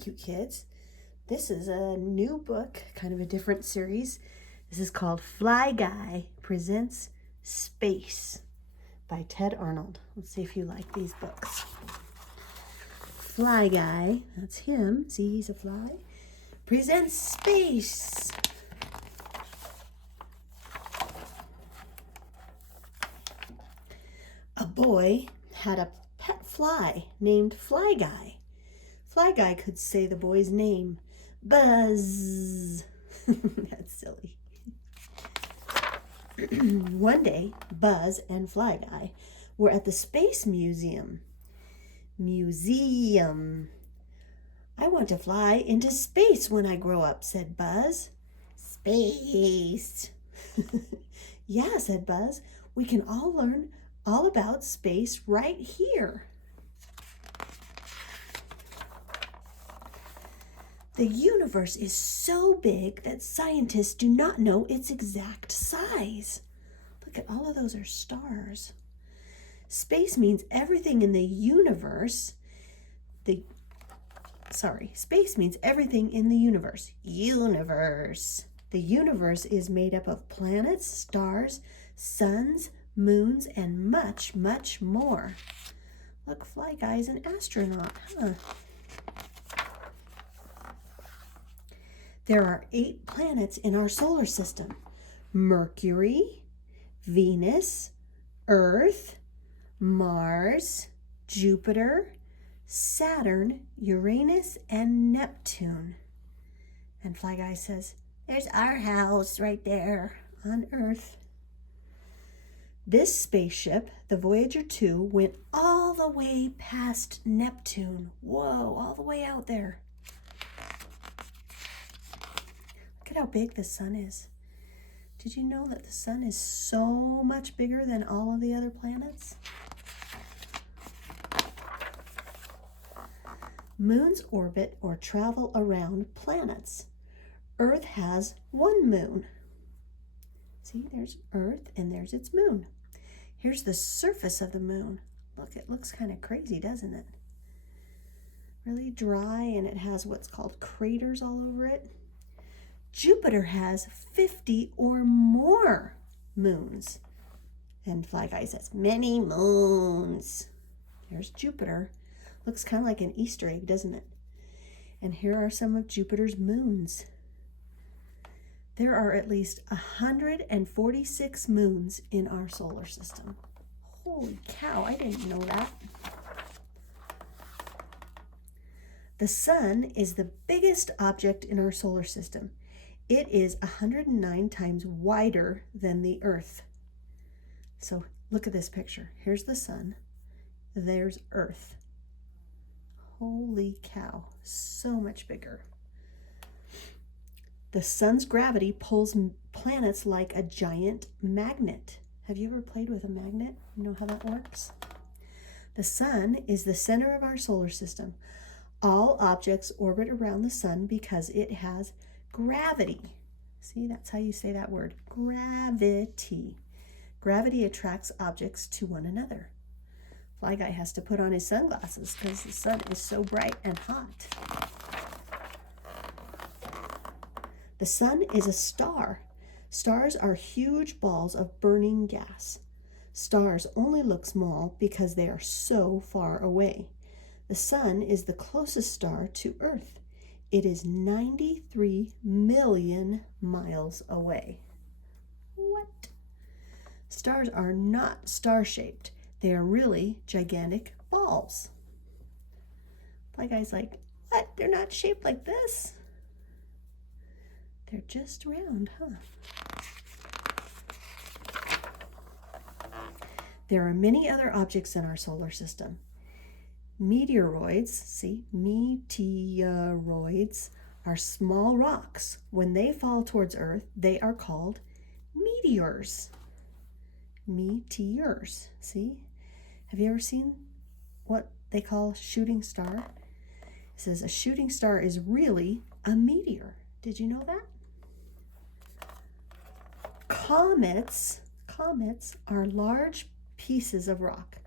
cute kids. This is a new book, kind of a different series. This is called Fly Guy Presents Space by Ted Arnold. Let's see if you like these books. Fly Guy, that's him. See, he's a fly. Presents space. A boy had a pet fly named Fly Guy. Fly Guy could say the boy's name. Buzz. That's silly. One day, Buzz and Fly Guy were at the Space Museum. I want to fly into space when I grow up, said Buzz. Space. Yeah, said Buzz. We can all learn all about space right here. The universe is so big that scientists do not know its exact size. Look at all of those are stars. Space means everything in the universe. Space means everything in the universe. Universe. The universe is made up of planets, stars, suns, moons, and much, much more. Look, Fly Guy's an astronaut, huh? There are 8 planets in our solar system. Mercury, Venus, Earth, Mars, Jupiter, Saturn, Uranus, and Neptune. And Fly Guy says, there's our house right there on Earth. This spaceship, the Voyager 2, went all the way past Neptune. Whoa, all the way out there. Look at how big the sun is. Did you know that the sun is so much bigger than all of the other planets? Moons orbit or travel around planets. Earth has 1 moon. See, there's Earth and there's its moon. Here's the surface of the moon. Look, it looks kind of crazy, doesn't it? Really dry, and it has what's called craters all over it. Jupiter has 50 or more moons. And Fly Guy says, many moons. There's Jupiter. Looks kind of like an Easter egg, doesn't it? And here are some of Jupiter's moons. There are at least 146 moons in our solar system. Holy cow, I didn't know that. The sun is the biggest object in our solar system. It is 109 times wider than the Earth. So look at this picture. Here's the sun. There's Earth. Holy cow, so much bigger. The sun's gravity pulls planets like a giant magnet. Have you ever played with a magnet? You know how that works? The sun is the center of our solar system. All objects orbit around the sun because it has gravity. See, that's how you say that word, gravity. Gravity attracts objects to one another. Fly Guy has to put on his sunglasses because the sun is so bright and hot. The sun is a star. Stars are huge balls of burning gas. Stars only look small because they are so far away. The sun is the closest star to Earth. It is 93 million miles away. What? Stars are not star-shaped. They are really gigantic balls. Fly Guy's like, what? They're not shaped like this. They're just round, huh? There are many other objects in our solar system. Meteoroids, see, meteoroids are small rocks. When they fall towards Earth, they are called meteors. Meteors, see? Have you ever seen what they call shooting star? It says a shooting star is really a meteor. Did you know that? Comets are large pieces of rock,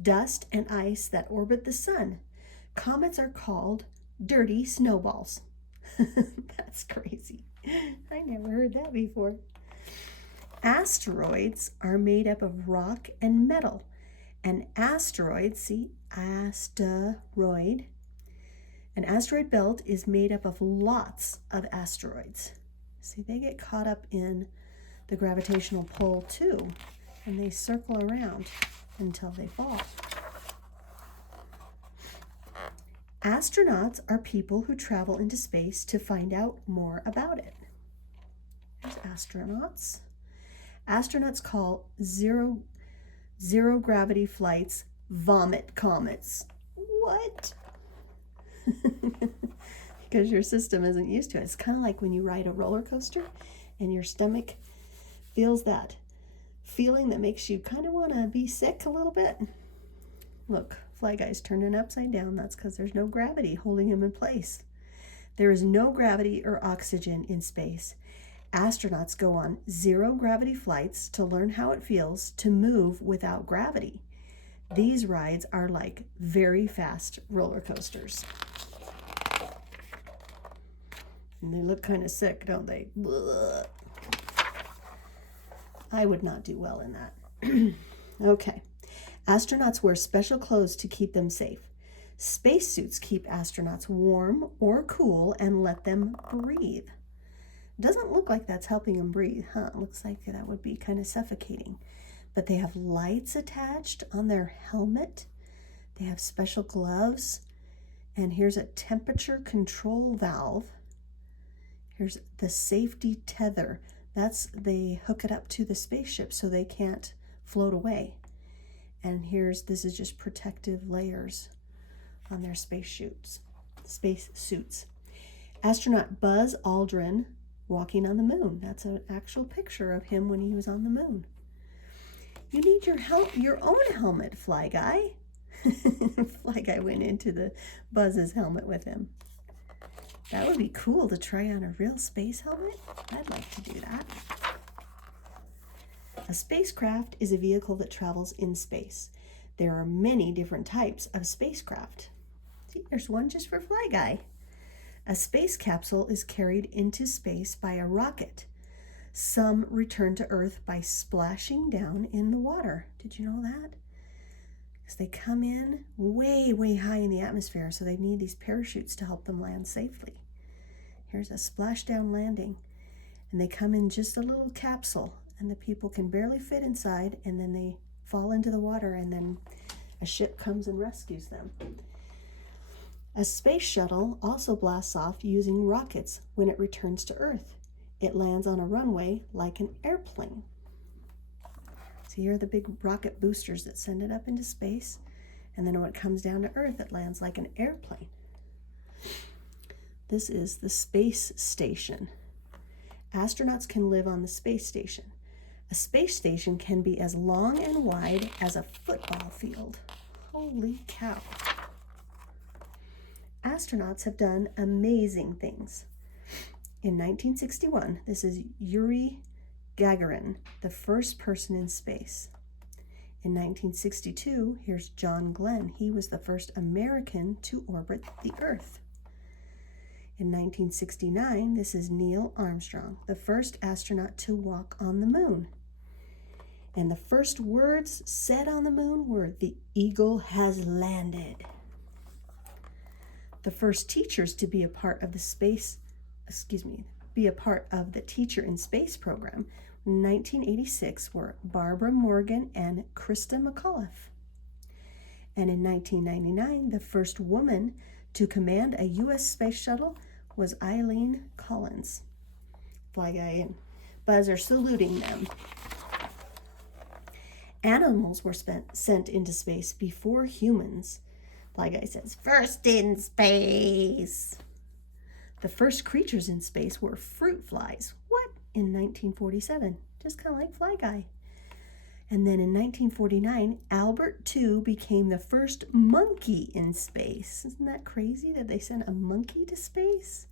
dust, and ice that orbit the sun. Comets are called dirty snowballs. That's crazy. I never heard that before. Asteroids are made up of rock and metal. An asteroid, see, asteroid. An asteroid belt is made up of lots of asteroids. See, they get caught up in the gravitational pull too, and they circle around until they fall. Astronauts are people who travel into space to find out more about it. There's astronauts. Astronauts call zero gravity flights vomit comets. What? Because your system isn't used to it. It's kind of like when you ride a roller coaster and your stomach feels that feeling that makes you kind of want to be sick a little bit. Look, Fly Guy's turning upside down. That's because there's no gravity holding him in place. There is no gravity or oxygen in space. Astronauts go on zero gravity flights to learn how it feels to move without gravity. These rides are like very fast roller coasters. And they look kind of sick, don't they? Blah. I would not do well in that. Okay. Astronauts wear special clothes to keep them safe. Spacesuits keep astronauts warm or cool and let them breathe. Doesn't look like that's helping them breathe, huh? Looks like that would be kind of suffocating. But they have lights attached on their helmet. They have special gloves. And here's a temperature control valve. Here's the safety tether. They hook it up to the spaceship so they can't float away. And this is just protective layers on their space suits. Astronaut Buzz Aldrin walking on the moon. That's an actual picture of him when he was on the moon. You need your own helmet, Fly Guy. Fly Guy went into the Buzz's helmet with him. That would be cool to try on a real space helmet. I'd like to do that. A spacecraft is a vehicle that travels in space. There are many different types of spacecraft. See, there's one just for Fly Guy. A space capsule is carried into space by a rocket. Some return to Earth by splashing down in the water. Did you know that? Because they come in way, way high in the atmosphere, so they need these parachutes to help them land safely. Here's a splashdown landing. And they come in just a little capsule, and the people can barely fit inside, and then they fall into the water, and then a ship comes and rescues them. A space shuttle also blasts off using rockets when it returns to Earth. It lands on a runway like an airplane. So here are the big rocket boosters that send it up into space, and then when it comes down to Earth, it lands like an airplane. This is the space station. Astronauts can live on the space station. A space station can be as long and wide as a football field. Holy cow. Astronauts have done amazing things. In 1961, this is Yuri Gagarin, the first person in space. In 1962, here's John Glenn. He was the first American to orbit the Earth. In 1969, this is Neil Armstrong, the first astronaut to walk on the moon. And the first words said on the moon were, "The Eagle has landed." The first teachers to be a part of the Teacher in Space program in 1986 were Barbara Morgan and Krista McAuliffe. And in 1999, the first woman to command a U.S. space shuttle was Eileen Collins. Fly Guy and Buzz are saluting them. Animals were sent into space before humans. Fly Guy says, "First in space." The first creatures in space were fruit flies. What? In 1947. Just kind of like Fly Guy. And then in 1949, Albert II became the first monkey in space. Isn't that crazy that they sent a monkey to space?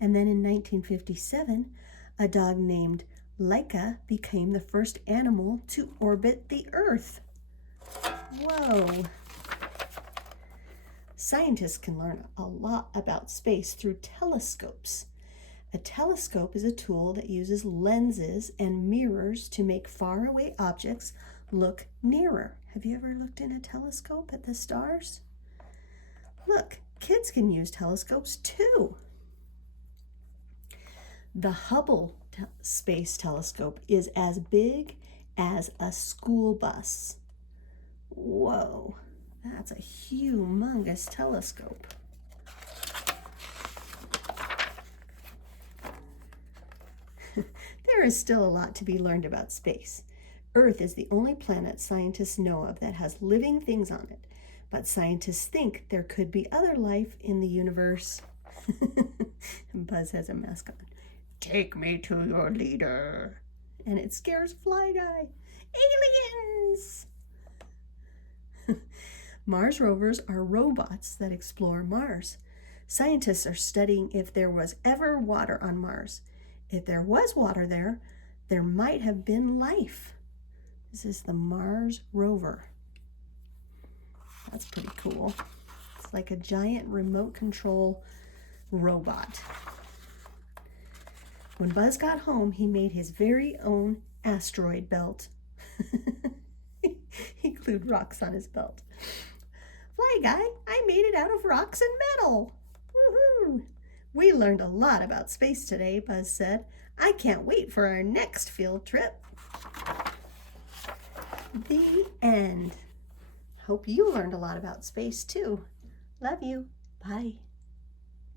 And then in 1957, a dog named Laika became the first animal to orbit the Earth. Whoa. Scientists can learn a lot about space through telescopes. A telescope is a tool that uses lenses and mirrors to make faraway objects look nearer. Have you ever looked in a telescope at the stars? Look, kids can use telescopes too. The Hubble Space Telescope is as big as a school bus. Whoa, that's a humongous telescope. There is still a lot to be learned about space. Earth is the only planet scientists know of that has living things on it, but scientists think there could be other life in the universe. Buzz has a mask on. Take me to your leader. And it scares Fly Guy. Aliens! Mars rovers are robots that explore Mars. Scientists are studying if there was ever water on Mars. If there was water there, there might have been life. This is the Mars rover. That's pretty cool. It's like a giant remote control robot. When Buzz got home, he made his very own asteroid belt. He glued rocks on his belt. Fly Guy, I made it out of rocks and metal. Woohoo! We learned a lot about space today, Buzz said. I can't wait for our next field trip. The end. Hope you learned a lot about space too. Love you. Bye.